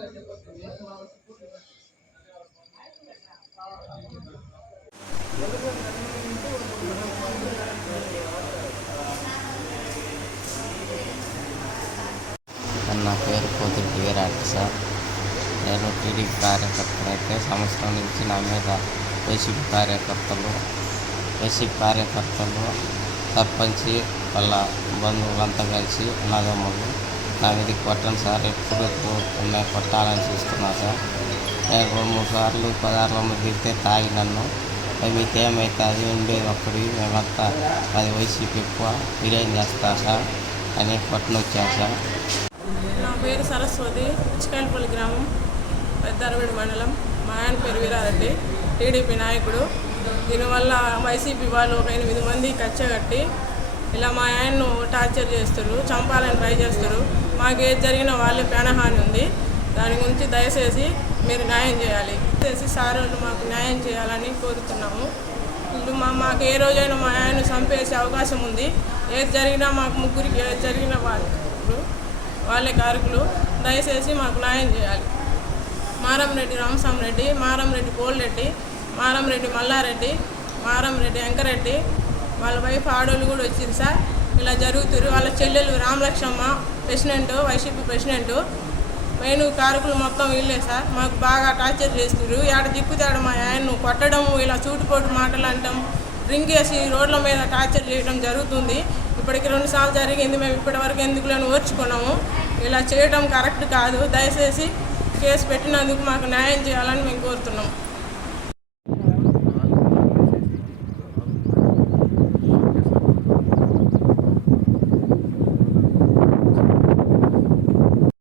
నా పేరు పోతుడి వీరాట్ సార్ నేను టీడీపీ కార్యకర్తలు అయితే సంవత్సరం నుంచి నా మీద వైసీపీ కార్యకర్తలు వైసీపీ కార్యకర్తలు సర్పంచి వాళ్ళ బంధువులంతా కలిసి నాగమ్మలు నా మీద కొట్టండి సార్ ఎప్పుడు ఉన్నాయి కొట్టాలని చూస్తున్నా సార్. నేను రెండు మూడు సార్లు పదార్లు తిరిగితే తాగి నన్ను. "మరి మీకు ఏమవుతుంది ఉండేది ఒక్కడి మేమంతా అది వైసీపీ ఎక్కువ బిర్యానీ చేస్తా సార్ అని కొట్టనొచ్చాను సార్. నా పేరు సరస్వతి చికాయలపల్లి గ్రామం పెద్దారవీడు మండలం. మా ఆయన పేరు వీరారెడ్డి టీడీపీ నాయకుడు. దీనివల్ల వైసీపీ వాళ్ళు ఒక ఎనిమిది మంది కచ్చగట్టి ఇలా మా ఆయన్ను టార్చర్ చేస్తారు చంపాలని ట్రై చేస్తారు మాకు ఏది జరిగినా వాళ్ళే ప్రాణహాని ఉంది. దాని గురించి దయచేసి మీరు న్యాయం చేయాలి. దయచేసి సార్ వాళ్ళు మాకు న్యాయం చేయాలని కోరుతున్నాము. ఇప్పుడు మా మాకు ఏ రోజైనా మా ఆయన్ను చంపేసే అవకాశం ఉంది. ఏది జరిగినా మాకు ముగ్గురికి ఏది జరిగినా వాళ్ళు వాళ్ళే కారకులు. దయచేసి మాకు న్యాయం చేయాలి. మారంరెడ్డి రామస్వామిరెడ్డి మారంరెడ్డి కోల్రెడ్డి మారంరెడ్డి మల్లారెడ్డి మారంరెడ్డి వెంకరెడ్డి వాళ్ళ వైఫ్ ఆడోళ్ళు కూడా వచ్చింది సార్. ఇలా జరుగుతుంది వాళ్ళ చెల్లెలు Ramalakshmamma president YCP president. Main కారకులు మొత్తం వీళ్ళే సార్. మాకు బాగా టార్చర్ చేస్తున్నారు ఏడ దిక్కుతాడు మా ఆయన్ను. కొట్టడం ఇలా చూటుపోటు మాటలు అంటాం. డ్రింక్ వేసి రోడ్ల మీద టార్చర్ చేయడం జరుగుతుంది. ఇప్పటికి రెండు సార్లు జరిగింది. మేము ఇప్పటివరకు ఎందుకులను ఓర్చుకున్నాము. ఇలా చేయడం కరెక్ట్ కాదు. దయచేసి కేసు పెట్టినందుకు మాకు న్యాయం చేయాలని మేము కోరుతున్నాం.